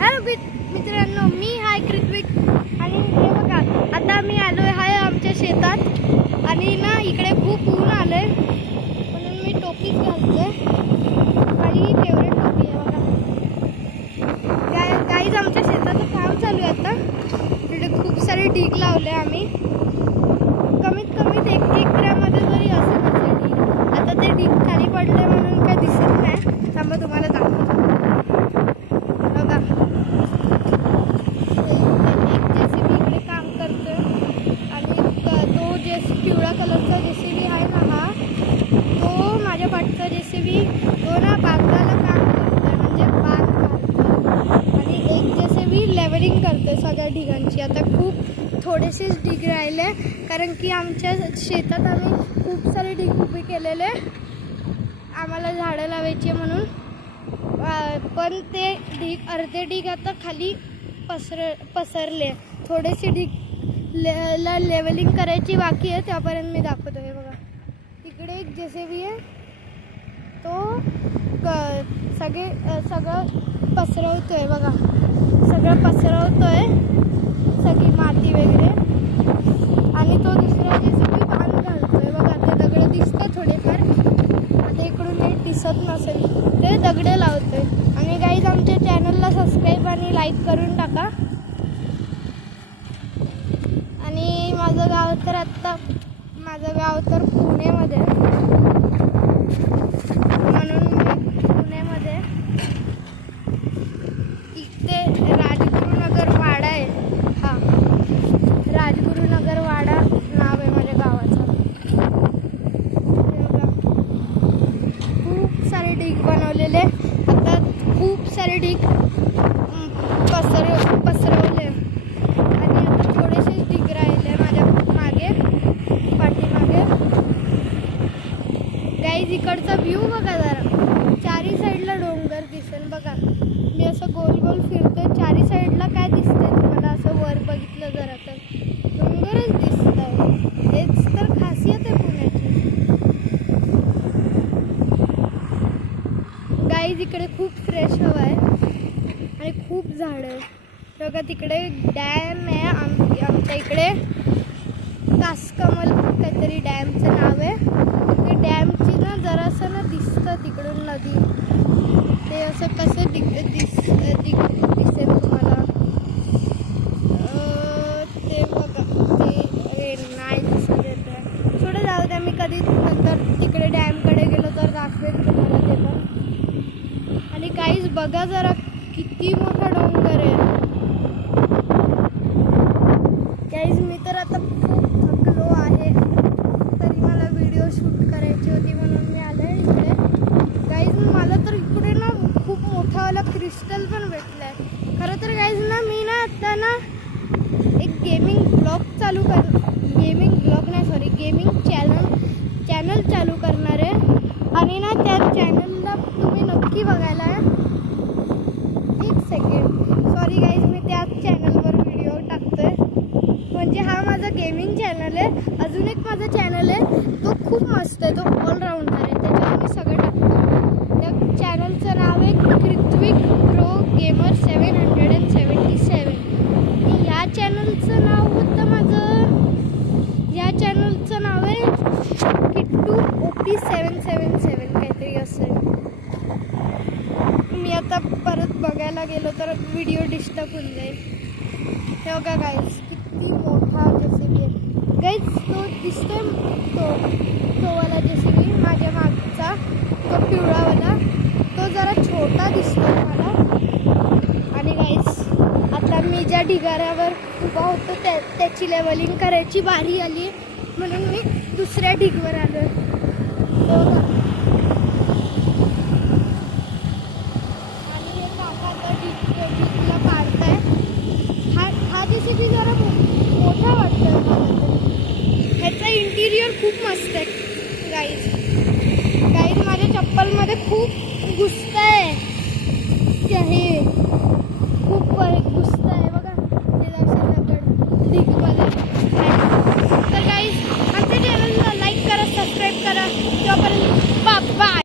Hello मित्रांनो, मी हाय कृत्विक आणि हे बघा आता मी आलो आहे आमच्या शेतात आणि ना इकडे खूप ऊन आलंय म्हणून मी टोपीच घालते. माझी फेवरेट टोपी आहे बघा. गाईज आमच्या शेताचं काम चालू आहे आता. इकडे खूप सारे ढीग लावले आम्ही. कमीत कमी 1 एकरामध्ये जरी असं नसेल ढीग. आता ते ढीग खाली पडले म्हणून काय दिसत नाही. थांबा तुम्हाला दाखवतो. बघा एक जेसीबी इकडे काम करतोय आणि तो पिवळा कलरचा जेसीबी आहे ना, हा तो माझ्या पाठचा जेसीबी तो ना बांधायला काम करतोय, म्हणजे बांध घालतोय. आणि एक जेसीबी लेवलिंग करतोय सगळ्या ढिगांची. आता खूप थोडेसेच ढीग राहिले कारण की आमच्या शेतात आम्ही खूप सारे ढीग उभे केलेले आम्हाला झाडं लावायची म्हणून. पण ते ढीग अर्धे ढीग आता खाली पसरले. थोडेसे ढीग लेवलिंग करायची बाकी आहे, त्यापर्यंत मी दाखवतो. हे बघा तिकडे एक जेसीबी आहे, तो सगळं पसरवतोय. बघा सगळं पसरवतोय, सगळी माती वगैरे. आणि तो दुसरा जेसीबी बांध घालतोय. बघा ते दगड दिसतं थोडेफार, आता इकडून नीट दिसत नसेल, ते दगडे लावतोय. आणि गाईज आमच्या चॅनलला सबस्क्राईब आणि लाईक करून टाका. आणि माझं गाव तर पुणेमध्ये, म्हणून मी पुणेमध्ये इथे राजगुरुनगर वाडा आहे. हा राजगुरुनगर वाडा नाव आहे माझ्या गावाचं. खूप सारे ढीग बनवलेले. आता खूप सारे ढीग पसरवले आणि आता थोडेसे ढीग राहिले माझ्या पाठीमागे. गाईज इकडचा व्ह्यू बघा जरा, चारी साईडला डोंगर दिसेल. बघा मी असं गोल गोल फिरतोय, चारी साईडला काय दिसतंय तुम्हाला? असं वर बघितलं जरा तर डोंगरच दिसत आहे. हेच तर खासियत आहे पुण्याची. गाईज इकडे खूप फ्रेश हवा आहे आणि खूप झाडं आहे. बघा तिकडे डॅम आहे आमच्या इकडे, कासकमल काहीतरी डॅमचं नाव आहे. ते डॅमची ना जरासं ना दिसतं तिकडून नदी. ते असं कसं दिसेल तुम्हाला? ते बघा ते नाही दिसत येते. थोडं जाऊ द्या, मी कधी नंतर तिकडे डॅमकडे गेलो तर दाखवेन तुम्हाला ते पण. आणि काहीच बघा जरा किती मोठा डोंगर आहे. गाईज मी तर आता खूप थकलो आहे, तरी मला व्हिडिओ शूट करायची होती म्हणून मी आले इकडे. गाईज मला तर इकडे ना खूप मोठावाला क्रिस्टल पण भेटलं आहे. खरं तर गाईज ना मी ना आता ना एक गेमिंग चॅनल चालू करणार आहे. आणि ना त्या चॅनलला तुम्ही नक्की बघायला. एक सेकंड, सॉरी गाईज, मी त्याच चॅनलवर व्हिडिओ टाकतोय. म्हणजे हा माझा गेमिंग चॅनल आहे. अजून एक माझा चॅनल आहे, तो खूप मस्त आहे, तो ऑलराऊंडर आहे, त्याच्यावर मी सगळं टाकतो. त्या चॅनलचं नाव आहे कृत्विक प्रो गेमर 777. या चॅनलचं नाव आहे किट्टू OP 777 काहीतरी असेल. मी आता परत बघायला गेलो तर व्हिडिओ डिस्टर्ब होऊन जाईल. हे बघा गाईज किती मोठा जेसीबी आहे. गाईज तो दिसतोय, तो वाला जेसीबी माझ्या मागचा, तो पिवळावाला, तो जरा छोटा दिसतो मला. आणि गाईज आता मी ज्या ढिगाऱ्यावर उभा होतो त्याची लेवलिंग करायची बारी आली आहे, म्हणून मी दुसऱ्या ढिगवर आलो आहे. आणि हे काका आता ढिगला काढताय. हा जेसीबी जरा मोठा वाटतोय मला तर. ह्याचा इंटिरियर खूप मस्त आहे गाईज. माझ्या चप्पलमध्ये खूप घुसतंय